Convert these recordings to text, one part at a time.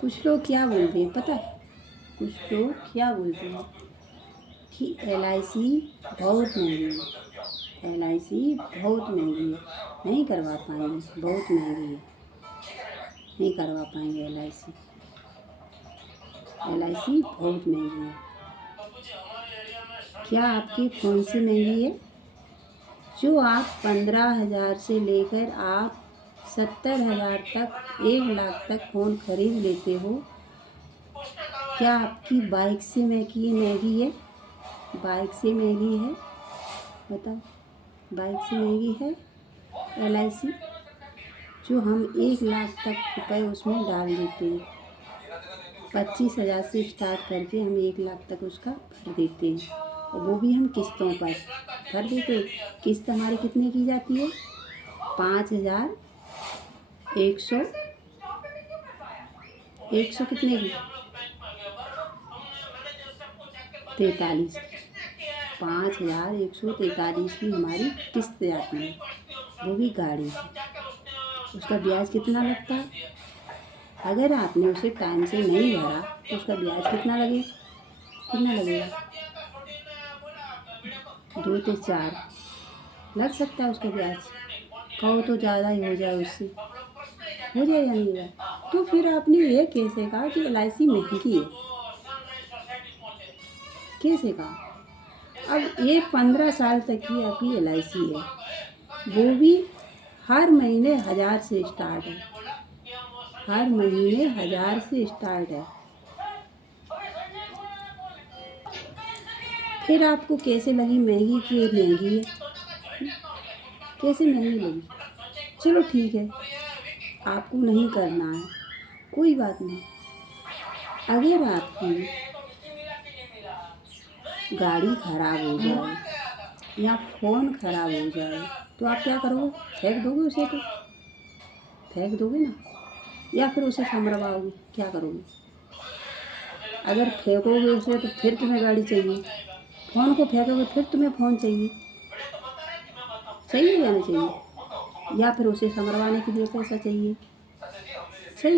कुछ लोग क्या बोलते हैं पता है? कुछ लोग क्या बोलते हैं कि LIC बहुत महंगी है, LIC बहुत महंगी है, नहीं करवा पाएंगे, बहुत महंगी है, नहीं करवा पाएंगे LIC बहुत महंगी है। क्या आपके फ़ोन से महंगी है? जो आप 15,000 से लेकर आप 70,000 तक, 1 लाख तक फ़ोन खरीद लेते हो, क्या आपकी बाइक से महंगी है? बाइक से महंगी है? बताओ, बाइक से महंगी है LIC? जो हम 1 लाख तक रुपए उसमें डाल देते हैं, 25,000 से स्टार्ट करके हम 1 लाख तक उसका भर देते हैं, और वो भी हम किस्तों पर भर देते हैं। किस्त हमारी कितने की जाती है? 5,100 कितने की? 43 की। 5,143 की हमारी किस्त जाती है, वो भी गाड़ी की। उसका ब्याज कितना लगता है? अगर आपने उसे टाइम से नहीं भरा तो उसका ब्याज कितना लगेगा? 2 से 4 लग सकता है उसका ब्याज। कहो तो ज़्यादा ही हो जाए, उससे हो जाए या नहीं हो जाए। तो फिर आपने ये कैसे कहा कि LIC महंगी है? कैसे कहा? अब ये 15 साल तक की आपकी LIC है, वो भी हर महीने 1,000 से स्टार्ट है, हर महीने 1,000 से स्टार्ट है। फिर आपको कैसे लगी महंगी कि ये महंगी है? कैसे महंगी लगी? चलो ठीक है, आपको नहीं करना है, कोई बात नहीं। अगर आपकी गाड़ी खराब हो जाए या फ़ोन खराब हो जाए तो आप क्या करोगे? फेंक दोगे उसे? तो फेंक दोगे ना, या फिर उसे संभलवाओगे? क्या करोगे? अगर फेंकोगे उसे तो फिर तुम्हें गाड़ी चाहिए, फ़ोन को फेंकोगे फिर तुम्हें फ़ोन चाहिए या नहीं चाहिए? या फिर उसे संभलवाने के लिए पैसा चाहिए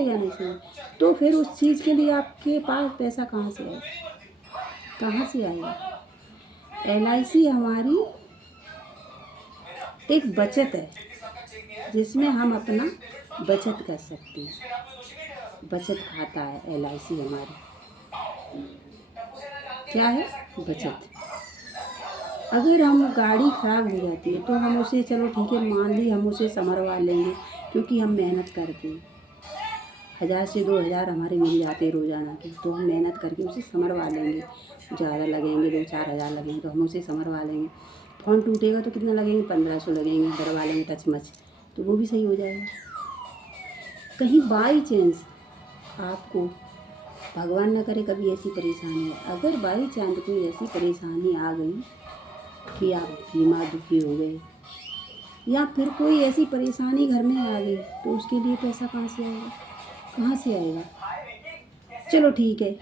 या नहीं चाहिए? तो फिर उस चीज़ के लिए आपके पास पैसा कहाँ से आएगा? LIC हमारी एक बचत है, जिसमें हम अपना बचत कर सकते हैं। बचत खाता है LIC हमारी। क्या है? बचत। अगर हम गाड़ी ख़राब हो जाती है तो हम उसे, चलो ठीक है, मान ली हम उसे संभलवा लेंगे, क्योंकि हम मेहनत करके 1,000 से 2,000 हमारे मिल जाते रोज़ाना के, तो हम मेहनत करके उसे संभलवा लेंगे। ज़्यादा लगेंगे, 2-4 हज़ार लगेंगे तो हम उसे संभलवा लेंगे। फ़ोन टूटेगा तो कितना लगेंगे? 1,500 लगेंगे, डलवा लेंगे टच मच, तो वो भी सही हो जाएगा। कहीं बाई चांस आपको, भगवान न करे कभी ऐसी परेशानी है, अगर बाई चांस कोई ऐसी परेशानी आ गई कि आप बीमार दुखी हो गए, या फिर कोई ऐसी परेशानी घर में आ गई, तो उसके लिए पैसा कहाँ से आएगा? चलो ठीक है,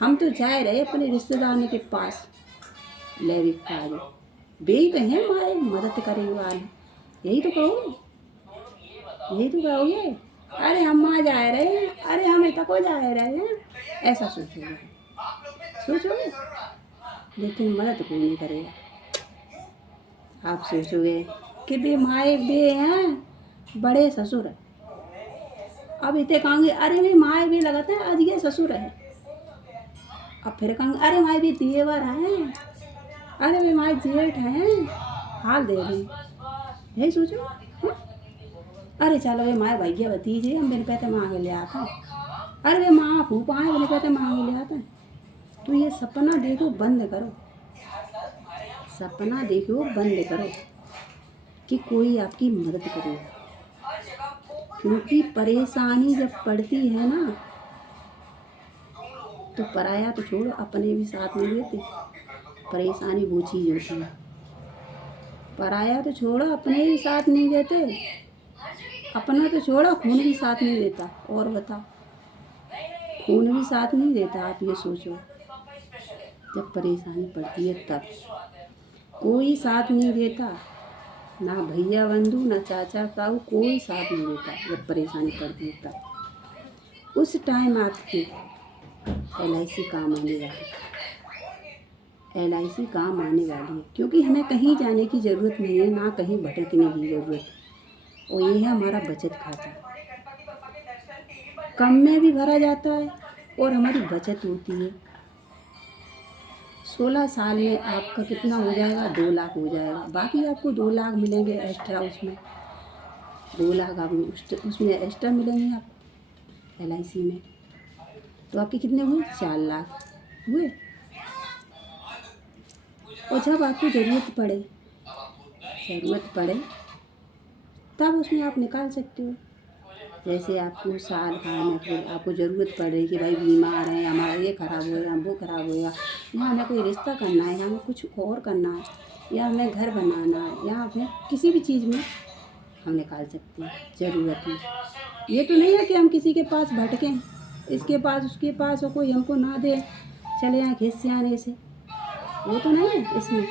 हम तो जा रहे अपने रिश्तेदारों के पास, लेवे काज बेई तो हैं माए मदद करेंगे वाले, यही तो कहोगे। अरे हम वहाँ जा रहे हैं, अरे हम तक जा रहे हैं, ऐसा सोचोगे, लेकिन मदद कोई नहीं करेगा। आप सोचोगे कि बे माए बे हैं बड़े ससुर है, अब इतने कहेंगे अरे वे माए भी लगाते हैं आज ये ससुर है, अब फिर कहेंगे अरे माए भी देवर हैं, अरे वे माए जेठ हैं, हाल दे रही, यही सोचो। अरे चलो वे माए भैया भतीजे हम मेरे पैसे मांगे ले आते हैं, अरे वे माँ फूफा हैं मेरे पैसे मांगे ले आते हैं। तो ये सपना देखो बंद करो, कि कोई आपकी मदद करेगा, क्योंकि परेशानी जब पड़ती है ना, तो पराया तो छोड़ो, अपने भी साथ नहीं देते। परेशानी वो चीज़ होती है, पराया तो छोड़ो, अपने भी साथ नहीं देते, अपना तो छोड़ो, खून भी साथ नहीं देता। और बताओ, खून भी साथ नहीं देता। आप ये सोचो, जब परेशानी पड़ती है तब कोई साथ नहीं देता, ना भैया बंधु, ना चाचा ताऊ, कोई साथ नहीं देता जब परेशानी पड़ती है तब। उस टाइम आपके LIC काम आने वाली है। LIC काम आने वाली है, क्योंकि हमें कहीं जाने की ज़रूरत नहीं है, ना कहीं भटकने की ज़रूरत है। और ये है हमारा बचत खाता। कम में भी भरा जाता है और हमारी बचत होती है। 16 साल में आपका कितना हो जाएगा? 2 लाख हो जाएगा। बाकी आपको 2 लाख मिलेंगे एक्स्ट्रा, उसमें 2 लाख आप उसमें एक्स्ट्रा मिलेंगे आप LIC में। तो आपके कितने हुए? 4 लाख हुए। और जब आपको ज़रूरत पड़े तब उसमें आप निकाल सकते हो। जैसे आपको साल भर में फिर आपको ज़रूरत पड़ रही कि भाई बीमार है, हमारा ये ख़राब हो गया, वो ख़राब हो गया, या हमें कोई रिश्ता करना है, या हमें कुछ और करना है, या हमें घर बनाना है, या हमें किसी भी चीज़ में हम निकाल सकते हैं ज़रूरत में। ये तो नहीं है कि हम किसी के पास भटकें, इसके पास उसके पास, और कोई हमको ना दे, चले जाएँ खिस्से आने से, वो तो नहीं है इसमें।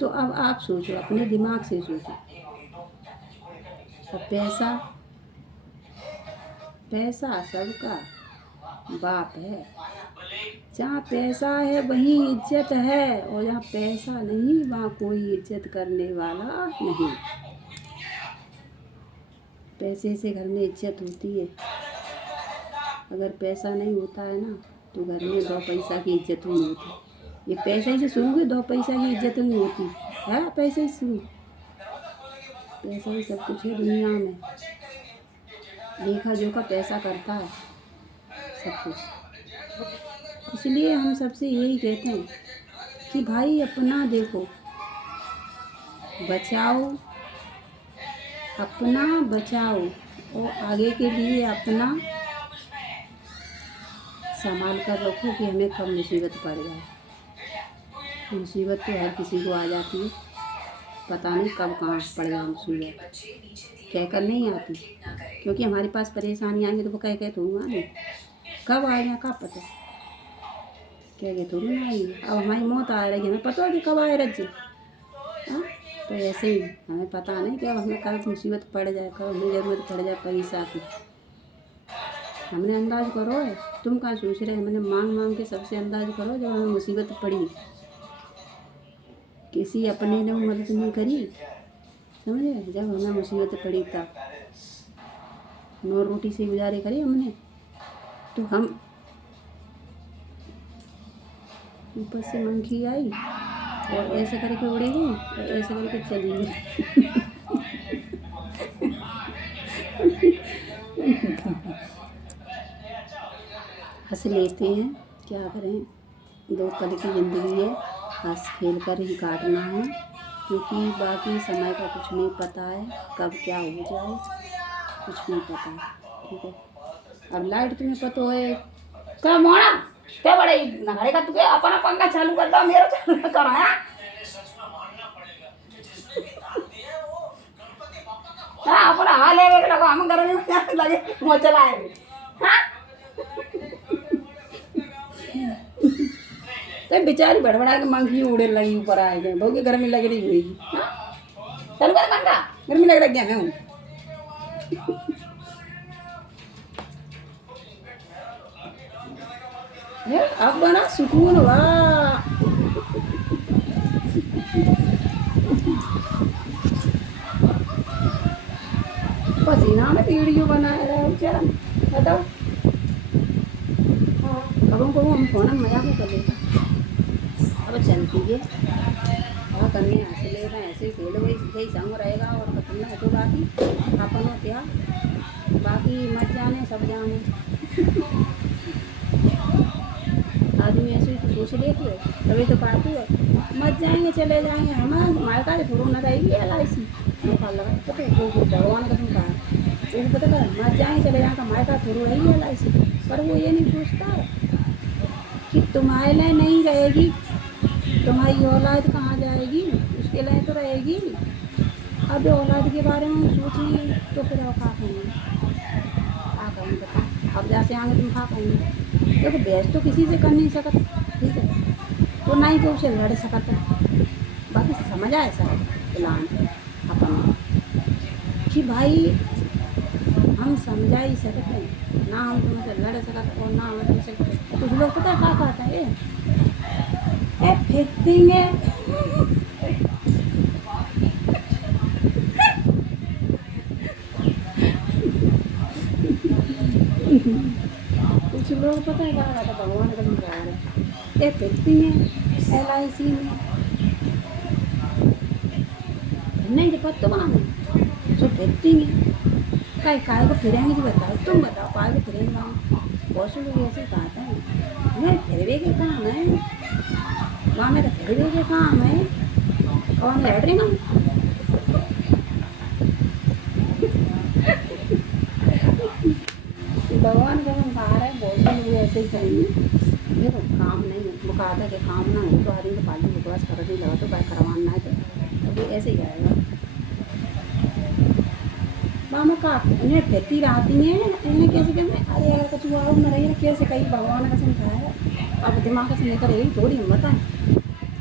तो अब आप सोचो, अपने दिमाग से सोचो। और पैसा सबका बाप है। जहाँ पैसा है वहीं इज्जत है, और जहाँ पैसा नहीं वहाँ कोई इज्जत करने वाला नहीं। पैसे से घर में इज्जत होती है। अगर पैसा नहीं होता है ना तो घर में 2 पैसा की इज्जत नहीं होती। ये पैसे से शुरू हुई, 2 पैसा की इज्जत नहीं होती है। पैसे से शुरू, पैसा ही सब कुछ है दुनिया में। देखा जोखा पैसा करता है सब कुछ। इसलिए हम सबसे यही कहते हैं कि भाई अपना देखो, अपना बचाओ, और आगे के लिए अपना संभाल कर रखो कि हमें कब मुसीबत पड़ जाए। मुसीबत तो हर किसी को आ जाती है, पता नहीं कब कहाँ पड़ जाए मुसीबत, कहकर नहीं आती। क्योंकि हमारे पास परेशानी आएंगी तो वो कह थोड़ी आएंगे, कब आएगा कब पता, कह थोड़ी ना आएगी। अब हमारी मौत आ रही है, हमें पता है कि कब आए रज्जे। तो ऐसे ही हमें पता नहीं कि अब हमें कब मुसीबत पड़ जाए, कब हमें ज़रूरत पड़ जाए पैसा की। हमने अंदाज करो है, तुम कहाँ सोच रहे हैं? मैंने मांग के सबसे अंदाज करो। जब हमें मुसीबत पड़ी, किसी अपने ने मदद नहीं करी, समझे? जब हमें मुसीबत पड़ी तब 9 रोटी से गुजारे करी हमने, तो हम ऊपर से मंकी आई और ऐसे करके उड़ी गई और ऐसे करके चली गई। हंस लेते हैं, क्या करें, 2 पल की ज़िंदगी है, हंस खेल कर ही काटना है। क्योंकि बाकी समय का कुछ नहीं पता है, कब क्या हो जाए कुछ नहीं पता है। ठीक है, अब लाइट तुम्हें पता है क्या मोड़ा क्या बड़े नगाड़े का, तुझे अपना पंखा चालू कर दो, मेरा चालू कराया। हाँ, अपना हाल है वे लगा, हम घर में लगे वो चलाए। हाँ, तो बेचारी बड़बड़ा के मंकी उड़े लगी, ऊपर आए गए, बहुत गर्मी लग रही हुई। चल गया पंखा, गर्मी लग रही है मैं हूँ। अब बना सुकून हुआ। पसीना में वीडियो बनाया रहा है बेचारा, बताओ। कबो हम फोन में मजाक कर लेते। अब चलती है हवा करने, ऐसे ले रहे हैं, ऐसे खेल वही यही संग रहेगा और खत्म है। तो बाकी अपन हो क्या, बाकी मत जाने सब जाने। आदमी ऐसे तो सोच लेती है, तभी तो पाती है मत जाएंगे चले जाएंगे। हमारे का थोड़ा ना रहेगी LIC मौका लगा, पता है वो भगवान का तुम कहा वो पता कर, मत जाएंगे चले जाएंगे, हमारे का थोड़ा रहेगी LIC। पर वो ये नहीं सोचता है कि तुम्हारे लिए नहीं रहेगी, तुम्हारी औलाद कहाँ जाएगी, उसके लिए तो रहेगी। अब औलाद के बारे में सोचेंगे तो फिर आप खा खाएंगे, बता। अब जैसे आएंगे तुम खा पाएंगे। देखो बहस तो किसी से कर नहीं सकता, ठीक है, तो ना ही तो उसे लड़ सकता। बाकी समझ आए सर प्लान अपन कि भाई हम हम समझा ही सकते हैं ना, हम तुमसे लड़ सकते और ना हम तुमसे। कुछ लोग पता है क्या कहता है, ए फेंकेंगे। कुछ लोग पता है क्या कहता है, भगवान का समझा रहे हैं, ए फेंकेंगे LIC में नहीं जब तो बनाने सो फेंकती हैं। काय को फिरेंगे जी, बताओ तुम बताओ, काय को फिरेंगे वहाँ। बहुत से लोग ऐसे कहते हैं मैं फिरवे के काम है, वहाँ मेरा फिरवे के काम है और मैं लड़ रही हूँ। भगवान का हम बाहर है, बहुत से लोग ऐसे ही करेंगे। देखो काम नहीं है, वो कहा था कि काम ना हो तो आदमी को फालतू बकवास कर नहीं लगा, तो बाय करवाना है तो अभी ऐसे ही आएगा। मामा का इन्हें फेंकती रहती है, इन्हें कैसे कहते, अरे यार कुछ हुआ हो न रही कैसे कहीं भगवान का समझाया। अब दिमाग से लेकर यही थोड़ी हिम्मत है,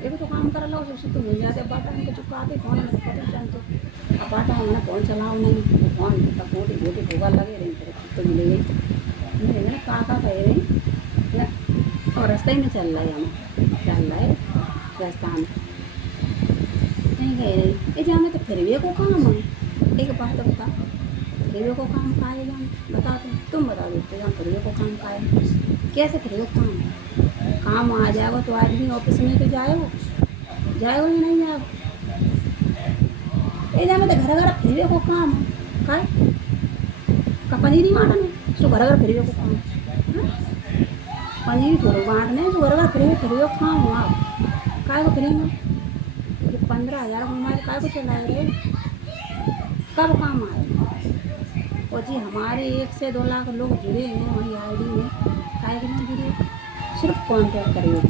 ये तो काम कर लो उससे तो मिल जाते। बाटा उनको चुपकाते फोन में पता चलते, अब बाटा उन्हें फोन चलाओ नहीं, फोन फोटे बोटे ठोका लगे रही फिर तो मिले गई नहीं का कह रही और रास्ते में चल रहा है, हम चल रहा है रास्ता में नहीं कह रही ये जहाँ में तो फिर भी को काम है। एक बात तो बता, फिर को काम का है जान बता, तुम बता देते हम फिर को काम का है कैसे, फिर काम आ जाएगा तो आदमी ऑफिस में तो जाएगा या नहीं जाएगा। ये जहाँ में तो घर घर फिर को काम है का पनीरी बांटने सो घर घर फिर को काम, पनीर थोड़ा बांटने सो घर घर फिर को काम हो। आप काय को फिरेंगे, 15,000 मोबाइल काय को चलाए रहे, कब काम आए। और जी हमारे 1 से 2 लाख लोग जुड़े हैं वही ID में, काय के नहीं जुड़े, सिर्फ कॉन्टैक्ट करिए,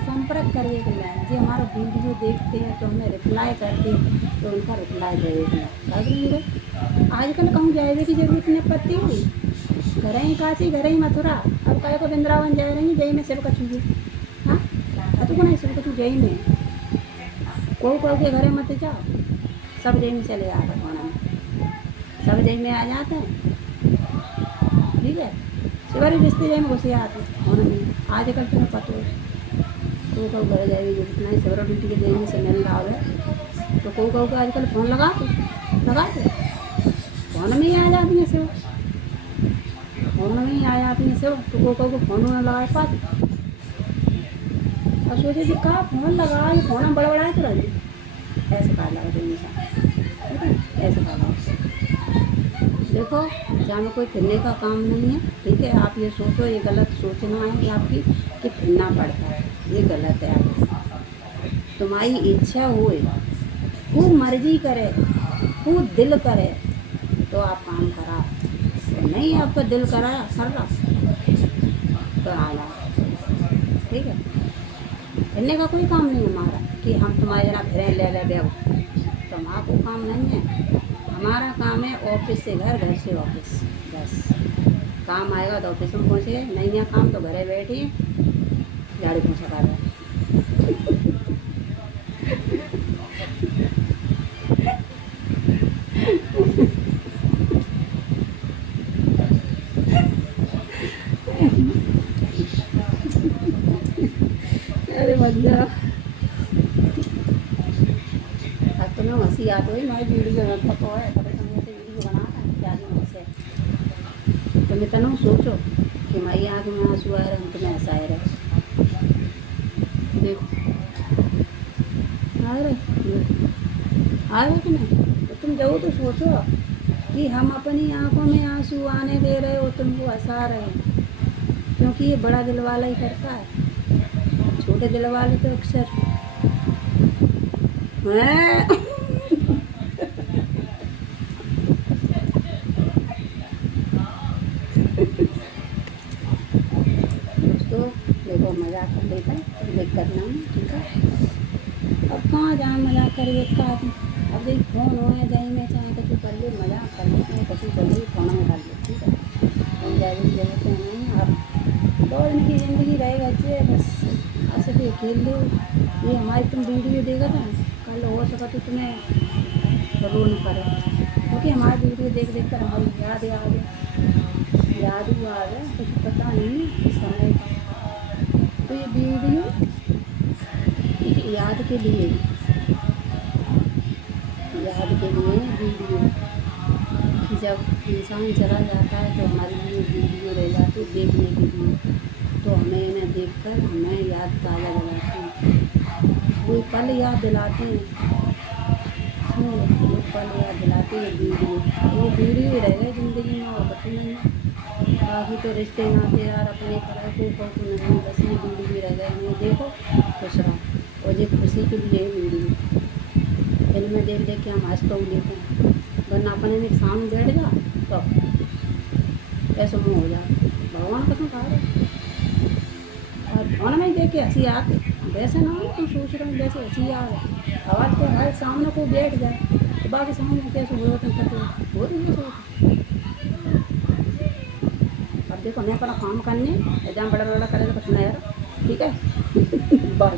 संपर्क करिए कि जी हमारा वीडियो देखते हैं तो हमें रिप्लाई करते हैं तो उनका रिप्लाई देगा। आजकल कहूँ जाए की जरूरत नहीं पड़ती हुई, घर ही काशी घर ही मथुरा, अब काय को वृंदावन जा रही जय में सब कछू। हाँ तो को नहीं सब कछू जय में को के घरे मत जाओ, सब जय में चले आता खाना में, सब जय में आ जाते हैं। ठीक है सिवारी रिश्ते जय में घुसे आते खाना में। आजकल तो पता को घर जाएगी जितना ही सेवरा ड्यूटी के जय में से मिल रहा है तो को आजकल फोन लगा दो फोन में ही आ जाती है सेव, फोन में ही आ जाती है सेव तो को फोन में लगा पाते और सोचे कि कहा फोन लगा ये फोन बड़ा तो रही ऐसे कहा लगा तो निशा ऐसे कहा। देखो जहाँ में कोई फिरने का काम नहीं है, ठीक है आप ये सोचो, ये गलत सोचना है आपकी कि फिरना पड़ता है, ये गलत है। आप तुम्हारी इच्छा होए, खूब मर्जी करे, खूब दिल करे तो आप काम करा, तो नहीं आपका दिल करा कर रहा तो आला। ठीक है फिरने का कोई काम नहीं हमारा कि हम तुम्हारे जना फिरें ले बेव, तो हमारा कोई काम नहीं है। हमारा काम है ऑफिस से घर, घर से ऑफिस, बस काम आएगा तो ऑफिस में पहुँचे, नहीं है काम तो घरे बैठिए झाड़ू पोछा कर रहे। अरे मजा अब तुम्हें हंसी आती है, मैं वीडियो में फोटो है कभी तुमने से वीडियो बना क्या से तुम इतना सोचो कि माई आँख में आंसू आ रहे हम तुम्हें हंसाए रहे। देखो आ रहे कि नहीं, तो तुम जाओ तो सोचो कि हम अपनी आंखों में आंसू आने दे रहे हो, तुमको हंसा रहे हैं, क्योंकि ये बड़ा दिल वाला ही करता है, छोटे दिल वाले तो अक्सर दोस्तों देखो मजाक कर लेते हैं, देख करना है ठीक है। अब कहाँ जहाँ मजाक करिए का, अब जब फोन हो या जाए में चाहे कुछ कर ले, मजाक कर लेते हैं, कुछ कर ले फोन में कर ले, ठीक है हम जाए की जरूरत नहीं। अब 2 दिन की ज़िंदगी रहेगा अच्छे, बस ऐसे भी खेल लो। ये हमारी तुम वीडियो देखा था कल, हो सका तो तुम्हें ज़रूर न करें। क्योंकि हमारे वीडियो देख देख कर हमारी याद आ गई, याद हुआ आ गया, कुछ पता नहीं इस समय का। तो ये वीडियो एक याद के लिए, याद के लिए वीडियो, कि जब इंसान चला जाता है तो हमारे लिए वीडियो रह जाती है देखने के लिए, तो हमें इन्हें देखकर हमें याद ताज़ा दिलाते हैं, वो पल याद दिलाते हैं, वो पल याद दिलाते हैं वीडियो। ये वीडियो ही रह गए ज़िंदगी में और कुछ नहीं है। बाकी तो रिश्ते नाते यार अपने पढ़ाई को नहीं, बस ये वीडियो रह गए। ये देखो खुश रहो, और ये खुशी के लिए वीडियो इनमें देख देख के हम हंस तो लेते हैं, वरना अपने में सामने बैठ जा तो ऐसा मुँह हो जाए भगवान कसम खा रहे। और फोन में ही देख के हंसी आते, वैसे ना हो तुम सोच रहे हो वैसे हंसी आ गई, आवाज़ तो हमारे सामने को बैठ जाए तो बाकी सामने कैसे बोलो तुम करते हो रही सोच। अब देखो मैं अपना काम करने एग्जाम बड़ा बड़ा करे तो कुछ नहीं यार, ठीक है बाय।